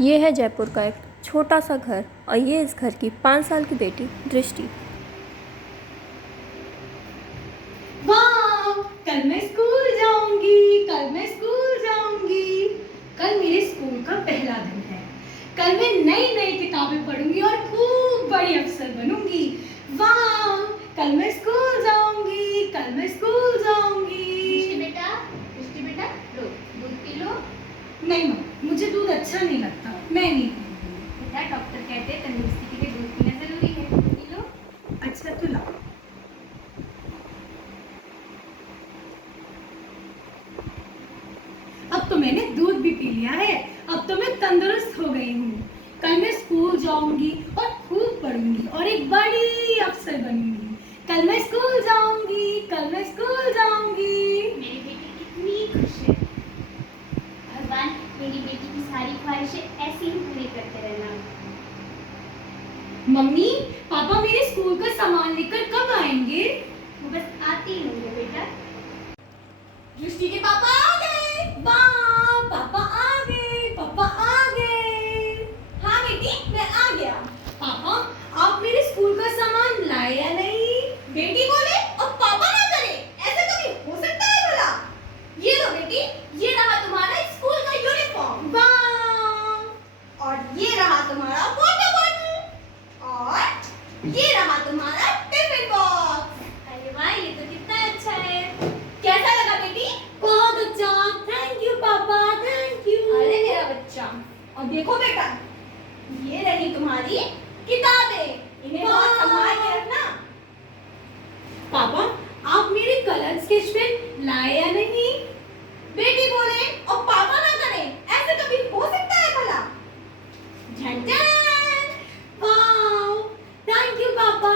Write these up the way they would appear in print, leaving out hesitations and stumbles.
ये है जयपुर का एक छोटा सा घर और ये इस घर की 5 साल की बेटी दृष्टि। वाह, कल मैं स्कूल जाऊंगी, कल मैं स्कूल जाऊंगी। कल मेरे स्कूल का पहला दिन है। कल मैं नई नई किताबें पढ़ूंगी और खूब बड़ी अफसर बनूंगी। वाह, कल मैं स्कूल जाऊंगी, कल मैं स्कूल जाऊंगी। दृष्टि बेटा, लो दूध पी लो। नहीं माँ, मुझे दूध अच्छा नहीं लगता, मैं नहीं पीऊंगी। बेटा, डॉक्टर कहते हैं तंदुरुस्ती के लिए दूध पीना जरूरी है, पी लो। अच्छा तो लाओ। अब तो मैंने दूध भी पी लिया है, अब तो मैं तंदुरुस्त हो गई हूँ। कल मैं स्कूल जाऊंगी और खूब पढ़ूंगी और एक बड़ी अफसर बनूंगी। कल मैं स्कूल जाऊंगी, कल मैं स्कूल जाऊंगी। मेरी बेटी कितनी खुश है। भगवान मेरी बेटी की सारी ख्वाहिशें ऐसी ही पूरी करते रहना। मम्मी, पापा मेरे स्कूल का सामान लेकर कब आएंगे? वो बस आती ही होंगे बेटा। दृष्टि के पापा आ गए। वाह, पापा आ गए, पापा आ गए। हाँ बेटी, मैं आ गया। पापा, आप मेरे स्कूल का सामान लाए या नहीं? बेटी बोले और पापा ना करे, ऐसा कभी हो सकता है भला? ये लो बेटी, ये रहा तुम्हारा स्कूल का यूनिफॉर्म। वाह, और ये रहा तुम्हारा वाटर बॉटल और ये रहा तुम्हारा टिफिन बॉक्स। अरे वाह, ये तो कितना अच्छा है। कैसा लगा बेटी? बहुत अच्छा, थैंक यू पापा, थैंक यू। अरे मेरा बच्चा, और देखो बेटा, ये रही तुम्हारी किताबें, इन्हें बहुत संभाल के रखना। पापा, आप मेरे कलर स्केच पेन लाए या नहीं? बेटी बोले और पापा ना करें, ऐसे कभी हो सकता है भला? झन झन, वाओ, थैंक यू पापा,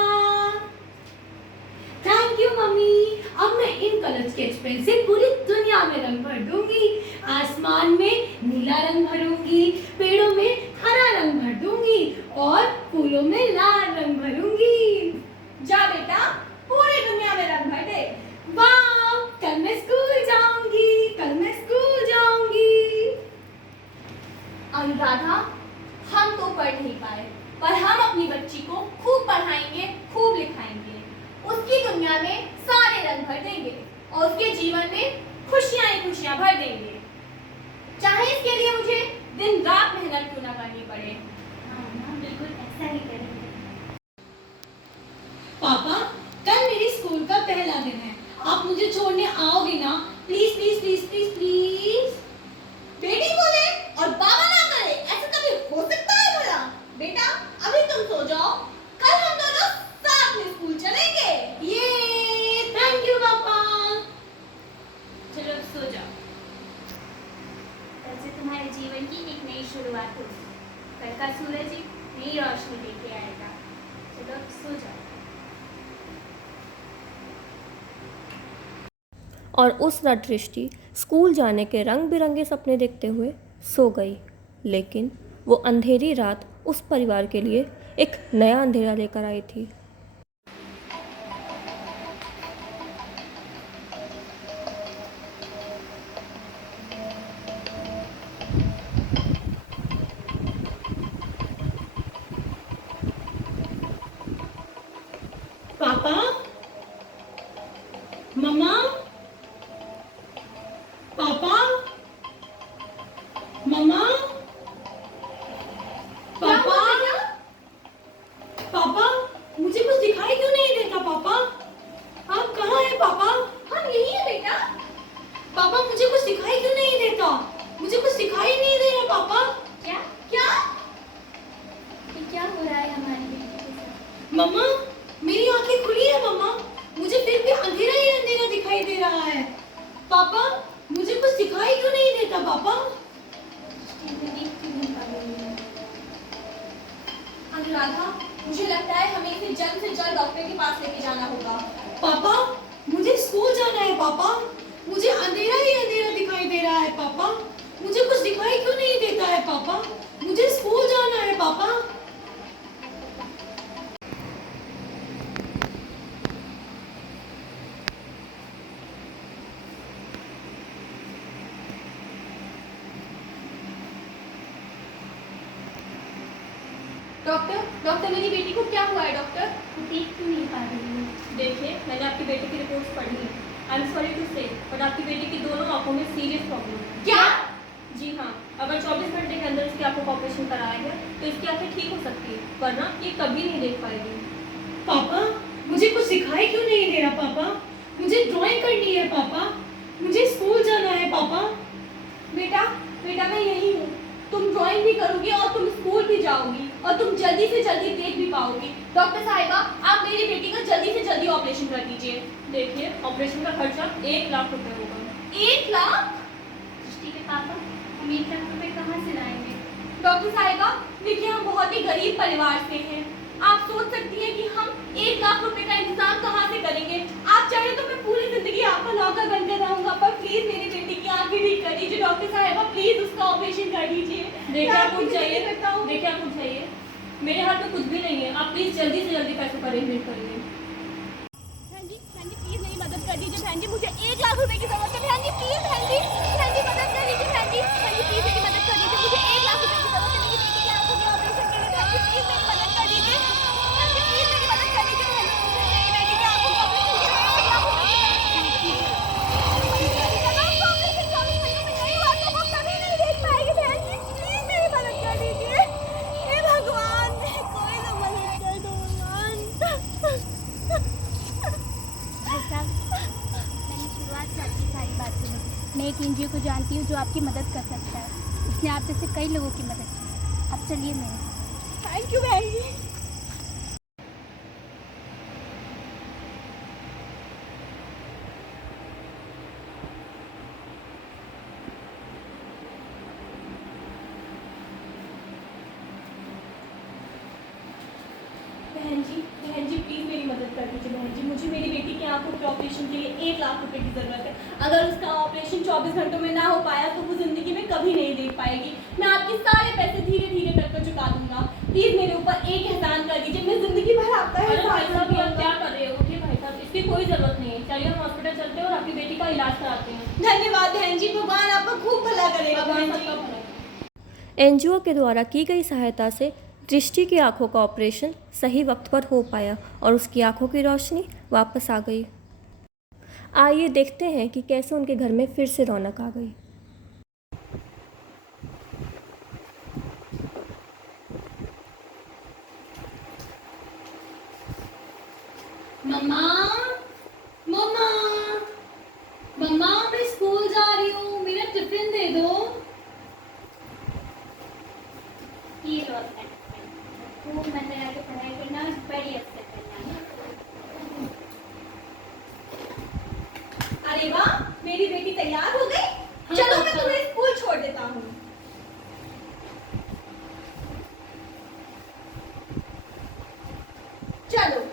थैंक यू मम्मी। अब मैं इन कलर स्केच पेन से पूरी दुनिया में रंग भर दूंगी। आसमान में नीला रंग भरूंगी, पेड़ों में हरा रंग भर दूंगी और फूलों में लाल रंग भरूंगी। जा बेटा, पूरी दुनिया में रंग भर दे। वाह, कल मैं स्कूल जाऊंगी, कल मैं स्कूल जाऊंगी। अनुराधा, हम तो पढ़ नहीं पाए, पर हम अपनी बच्ची को खूब पढ़ाएंगे, खूब लिखाएंगे। उसकी दुनिया में सारे रंग भर देंगे और उसके जीवन में खुशियां ही खुशियां भर देंगे, चाहे इसके लिए मुझे दिन रात मेहनत क्यों ना करनी पड़े। हाँ, बिल्कुल ऐसा ही करेंगे। पापा, कल मेरी स्कूल का पहला दिन है, आप मुझे छोड़ने आओगे ना? Please please please please please. बेटी बोले और बाबा ना करे, ऐसा कभी हो सकता है भला? बेटा, अभी तुम सो जाओ, कल हम दोनों साथ में स्कूल चलेंगे। ये थैंक यू पापा। चलो अब सो जाओ। कल से तुम्हारे जीवन की एक नई शुरुआत होगी। कल का सूरज एक नई रोशनी लेके आएगा। चलो अब सो जाओ। और उस रात दृष्टि स्कूल जाने के रंग बिरंगे सपने देखते हुए सो गई। लेकिन वो अंधेरी रात उस परिवार के लिए एक नया अंधेरा लेकर आई थी। पापा, मम्मा, पापा, मम्मा, पापा, पापा, मुझे कुछ दिखाई क्यों नहीं देता पापा? आप कहाँ हैं पापा? हम यही हैं बेटा। पापा, मुझे कुछ दिखाई क्यों नहीं देता? मुझे कुछ दिखाई नहीं दे रहा पापा। क्या क्या? ये क्या हो रहा है हमारी बेटी के साथ? मम्मा, मेरी आंखें खुली है मम्मा, मुझे फिर भी अंधेरा ही अंधेरा दिखाई दे रहा है। पापा, मुझे कुछ दिखाई क्यों नहीं देता पापा? अनुराधा, मुझे लगता है हमें इसे जल्द से जल्द डॉक्टर के पास लेके जाना होगा। पापा, मुझे स्कूल जाना है पापा, मुझे अंधेरा ही अंधेरा दिखाई दे रहा है पापा, मुझे कुछ दिखाई क्यों नहीं देता है पापा, मुझे स्कूल जाना है पापा। डॉक्टर डॉक्टर मेरी बेटी को क्या हुआ है डॉक्टर? वो देख क्यों नहीं पा रही हूँ? देखिए, मैंने आपकी बेटी की रिपोर्ट्स पढ़ी है। आई एम सॉरी टू से, बट आपकी बेटी की दोनों आंखों में सीरियस प्रॉब्लम है। क्या? जी हाँ, अगर 24 घंटे के अंदर इसकी आंखों का ऑपरेशन कराया गया तो इसकी आंखें ठीक हो सकती है, वरना ये कभी नहीं देख पाएगी। पापा मुझे कुछ सिखाई क्यों नहीं दे रहा पापा? मुझे ड्राइंग करनी है पापा, मुझे स्कूल जाना है पापा। बेटा बेटा मैं यही हूँ, तुम ड्राइंग भी करोगी और तुम स्कूल भी जाओगी और तुम जल्दी से जल्दी देख भी पाओगी। डॉक्टर साहिबा, आप मेरी बेटी का जल्दी से जल्दी ऑपरेशन कर दीजिए। देखिए, ऑपरेशन का खर्चा 1 लाख रुपए होगा। 1 लाख? दृष्टि के पापा, हम 1 लाख रुपए कहाँ से लाएंगे? डॉक्टर साहिबा, देखिए हम बहुत ही गरीब परिवार से हैं। आप सोच सकती हैं कि हम 1 लाख रुपए का इंतजाम कहाँ से करेंगे। आप चाहे तो मैं पूरी जिंदगी आपका नौकर बनकर रहूंगा, पर प्लीज मेरी बेटी की आंखें ठीक कर दीजिए। डॉक्टर साहिबा प्लीज उसका ऑपरेशन कर दीजिए। देखिए, मैं आप आपकी उठ जाइए। विनती करता हूँ। देखिए, आप उठ जाइए। मेरे हाथ में कुछ भी नहीं है, आप प्लीज जल्दी से जल्दी पैसों का अरेंजमेंट करिए। बहन जी प्लीज मेरी मदद कर दीजिए। बहन जी मुझे 1 लाख रुपए की जरूरत है। बहन जी प्लीज, बहन जी मदद कर दीजिए। बहन जी प्लीज मेरी मदद कर दीजिए। मुझे 1 लाख रुपए की जरूरत है मेरी बेटी की आंखों के ऑपरेशन के लिए। बहन जी प्लीज मेरी मदद कर दीजिए। बहन जी प्लीज मेरी मदद कर दीजिए। बहन जी मुझे मेरी बेटी की आंखों के ऑपरेशन के लिए 1 लाख रुपए की जरूरत है। अगर उसका ऑपरेशन 24 घंटों में नहीं हुआ तो वो कभी नहीं देख पाएगी। बहन जी प्लीज मेरी मदद कर दीजिए। हे भगवान, कोई तो मदद कर दो भगवान। भाई साहब, मैंने शुरुआत से आपकी सारी बात सुनी। मैं एक एनजीओ को जानती हूँ जो आपकी मदद कर सकता है। उसने आप जैसे कई लोगों की मदद की। अब चलिए मेरे साथ। थैंक यू बहन जी। बहन जी प्लीज मेरी मदद कर दीजिए। बहन जी मुझे मेरी बेटी की आंखों के ऑपरेशन के लिए 1 लाख रुपए की जरूरत है। अगर उसका ऑपरेशन 24 घंटों में ना हो पाया तो वो जिंदगी में कभी नहीं देख पाएगी। मैं आपके सारे पैसे धीरे धीरे करके चुका दूंगा। प्लीज मेरे ऊपर एक एहसान कर दीजिए। मैं जिंदगी भर आपका अरे भाई एहसान साहब, ये आप करूंगा। क्या कर रहे हो? उठिए भाई साहब, इसकी कोई जरूरत नहीं है। चलिए हम हॉस्पिटल चलते हैं और आपकी बेटी का इलाज कराते हैं। धन्यवाद बहन जी, भगवान आपका खूब भला करेगा भगवान बहन जी। सबका भला करे। एनजीओ के द्वारा की गई सहायता से दृष्टि की आंखों का ऑपरेशन सही वक्त पर हो पाया और उसकी आंखों की रोशनी वापस आ गई। आइए देखते हैं कि कैसे उनके घर में फिर से रौनक आ गई। मम्मा मम्मा मम्मा, मैं स्कूल जा रही हूँ, मेरा टिफिन दे दो। ये लो अपना टिफिन। खूब मन लगा के पढ़ाई करना और बड़ी अफसर करना। अरे वाह, मेरी बेटी तैयार हो गई। हाँ, चलो पापा। मैं तुम्हें स्कूल छोड़ देता हूँ। चलो